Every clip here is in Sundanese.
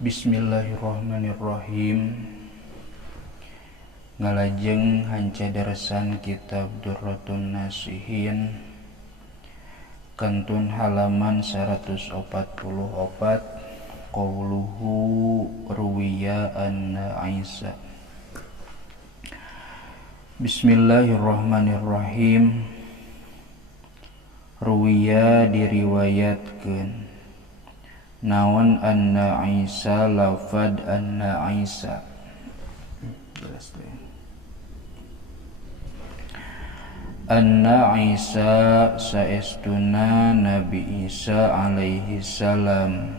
Bismillahirrahmanirrahim. Ngalajeng hancadaresan kitab Durratun Nasihin kantun halaman 144 qauluhu ruwiya anna Isa. Bismillahirrahmanirrahim. Ruwiya diriwayatkeun naon anna Isa lafad anna Isa. Anna Isa saestuna Nabi Isa alaihi salam,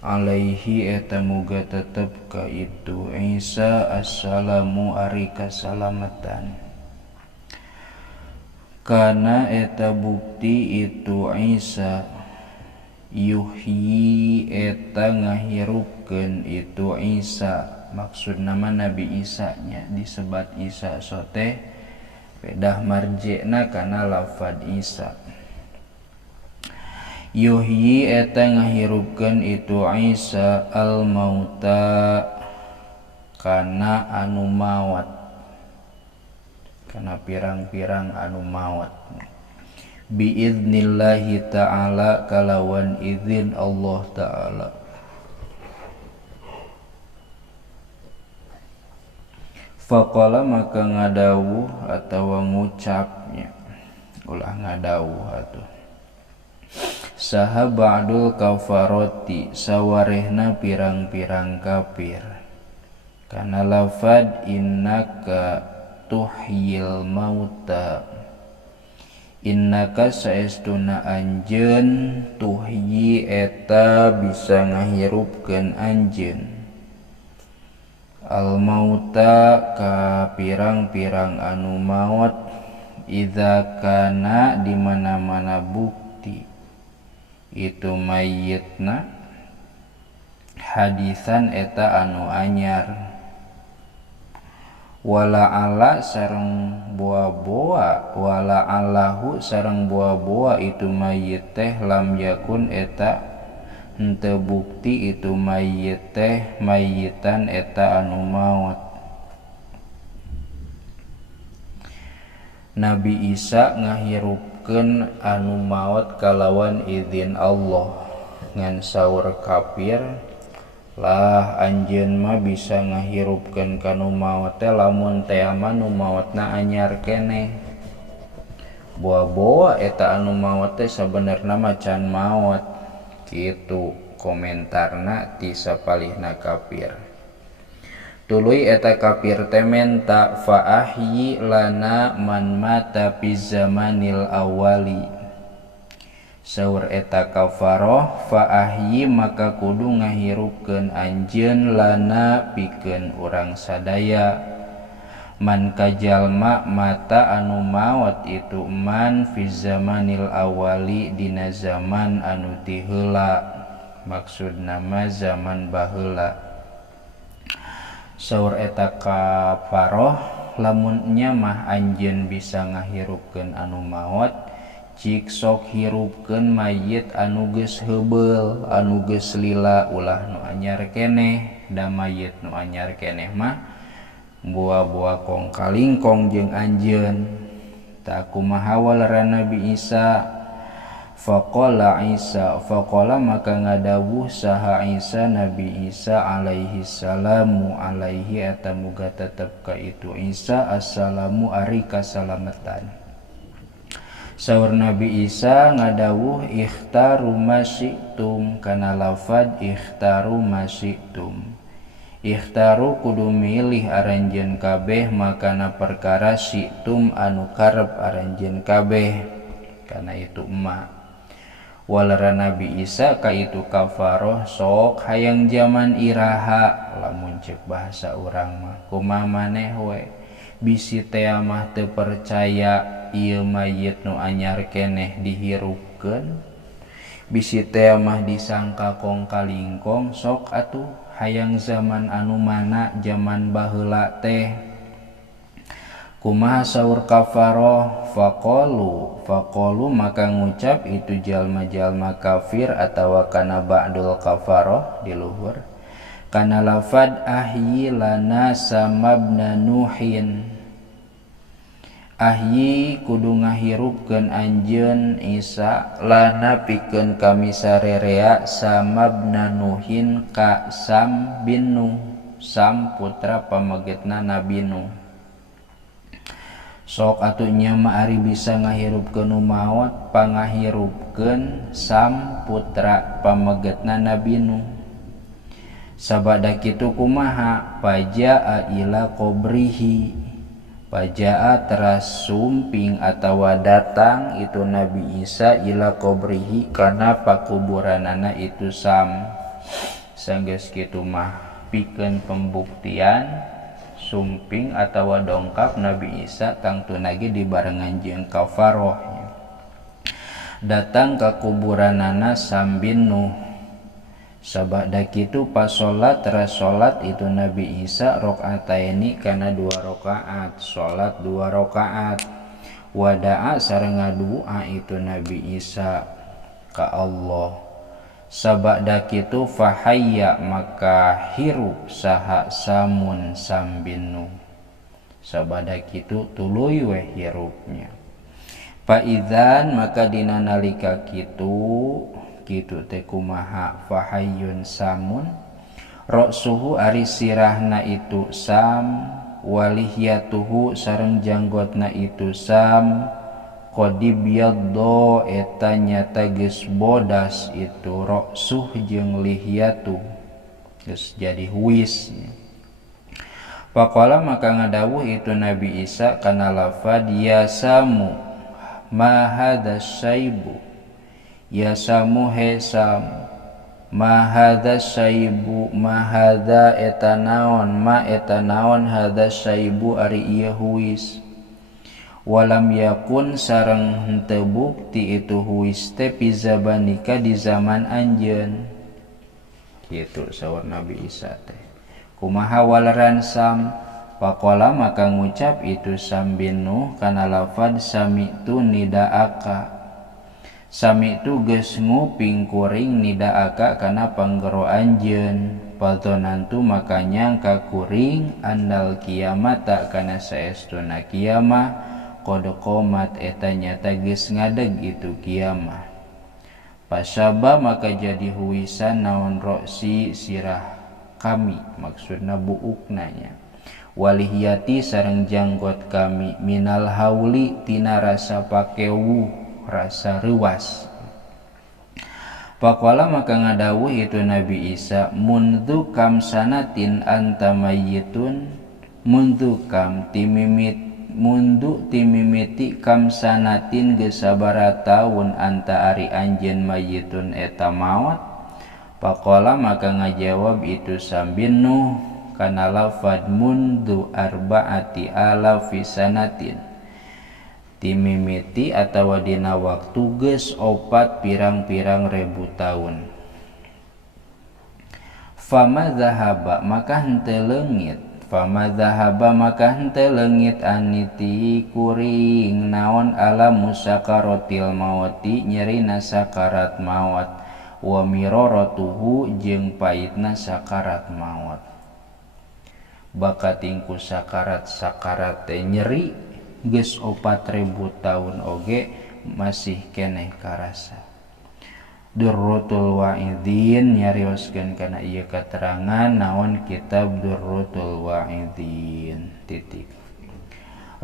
alaihi eta muga tetep ka itu Isa assalamu ari kasalamatan. Kana eta bukti itu Isa yuhyi eta ngahirupkeun itu Isa, maksud nama Nabi Isa nya disebat Isa sote pedah marjena kana lafad Isa. Yuhyi eta ngahirupkeun itu Isa al mauta kana anu maot, kana pirang-pirang anu maot. Biiznillahi ta'ala kalawan izin Allah ta'ala. Faqala maka ngadawuh atawa ngucapnya, ulah ngadawuh atuh. Saha ba'dul kafaroti sawarehna pirang-pirang kafir. Kana lafad innaka tuhyil mauta, innaka saestuna anjeun tuhyi eta bisa ngahirupkeun anjeun al mauta ka pirang-pirang anu maot idza kana di mana-mana bukti itu mayyitna hadisan eta anu anyar. Wala ala sareng boa-boa, wala alahu sareng boa-boa itu mayyit teh lam yakun eta henteu bukti itu mayyit teh mayyitan eta anu maot. Nabi Isa ngahirupkeun anu maot kalawan izin Allah. Ngan saur kafir, lah anjeun mah bisa ngahirupkeun kanu maot teh lamun teh mah nu maotna anyar keneh. Boa-boa eta anu maot teh sabenerna mah can maot. Kitu komentarna ti sapalihna kafir. Tuluy eta kafir teh menta fa ahyi lana man mata fi zamanil awali. Saur eta kafaroh fa ahyi maka kudu ngahirupkeun anjeun lana pikeun urang sadaya man kajalma mata anu maot itu man fi zamanil awali dina zaman anu ti heula, maksudna mah zaman baheula. Saur eta kafaroh lamun nya mah anjeun bisa ngahirupkeun anu maot cik sok hirupkeun mayit anu geus heubeul, anu geus lila ulah nu anyar keneh. Da mayit nu anyar keneh mah boa-boa kong kalingkong jeung anjeun. Ta kumaha walaran Nabi Isa. Faqala Isa, faqala maka ngadawuh saha Isa Nabi Isa alaihi salamu, alaihi eta muga tetep ka itu Isa assalamu ari kasalamatan. Saur Nabi Isa ngadawuh ikhtaru masyitum kana lafad ikhtaru masyitum. Ikhtaru kudu milih aranjeun kabeh makana perkara syitum anu karep aranjeun kabeh, kana itu emak. Walara Nabi Isa ka itu kafaroh sok hayang zaman iraha, lamun ceuk bahasa urang mah kumaha maneh we bisi teh mah teu percaya ieu mayit nu anyar keneh dihirupkeun, bisi teh mah disangka kong kalingkong, sok atuh hayang zaman anu mana zaman baheula teh. Kumaha saur kafaroh faqalu maka ngucap itu jalma-jalma kafir atawa kana ba'dul kafaroh di luhur kana lafad ahyi lana samabna nuhin ahyi kudu ngahirupkeun anjeun Isa lana pikeun kami sarerea samabna nuhin ka Sam bin Nuh Sam putra pamegetna Nabi Nuh sok atunya mah ari bisa ngahirupkeun nu maot pangahirupkeun Sam putra pamegetna Nabi Nuh sabada kitu kumaha pajaa ila qabrihi pajaa teras sumping atawa datang itu Nabi Isa ila qabrihi kana pakuburanana itu Sam sanggeus kitu mah pikeun pembuktian sumping atawa dongkap Nabi Isa tangtuna ge dibarengan jeung kafaroh datang ka kuburanana Sam bin Nuh sabada kitu pas salat teras salat itu Nabi Isa rakaataini kana 2 rakaat salat 2 rakaat wada'a sareng ngadua itu Nabi Isa ka Allah sabada kitu fahayya maka hirup saha Samun Sam bin Nuh sabada kitu tuluy we hirupnya Faidzan maka dina nalika kitu teh kumaha fahayyun Samun ra'suhu ari sirahna itu Sam walihyatuhu sareng janggotna itu Sam qadib yaddo eta nyata geus bodas itu ra'suh jeung lihyatu geus jadi huis faqala maka ngadawuh itu Nabi Isa kana lafad ya Samu ma hadza syaibu ya Samu he Sam ma hadza syaibu ma hadza eta naon ma eta naon hadza syaibu ari ieu huis walam yakun sareng henteu bukti itu huis teh pi zabanika di zaman anjeun kitu saur Nabi Isa teh kumaha walaran Sam faqala maka ngucap itu Sam bin Nuh kana lafad sami'tu nidaaka sami'tu geus nguping kuring nidaaka kana panggero anjeun padonantu maka nyangka kuring annal kiamata kana saestuna kiamah qad qomat eta nyata geus ngadeg itu kiamah pasaba maka jadi huisan naon roksi sirah kami maksudna buukna nya walihiyati sareng janggot kami minal hauli tina rasa pakewu rasa ruas faqala maka ngadawuh itu Nabi Isa mundu kam sanatin anta mayyitun mundu kam timimiti kam sanatin geus sabaraha taun anta ari anjeun mayyitun eta maot faqala maka ngajawab itu Sam bin Nuh kana lafad mundu arba'ati alafi sanatin timimiti atawa dina waktu geus 4 pirang-pirang ribu tahun fama zahaba maka henteu leungit fama zahaba maka henteu leungit aniti kuring naon ala musakaratil mauti nyerina sakarat maut wa miraratuhu jeung paitna sakarat maut bakatingku sakarat teh nyeri geus 4000 tahun oge masih keneh karasa Durratul Wa'idin nyarioskeun kana ieu katerangan naon kitab Durratul Wa'idin titik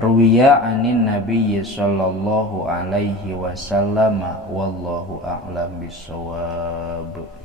ruwiya anin nabiyyi sallallahu alaihi wasallam wallahu a'lam bissawab.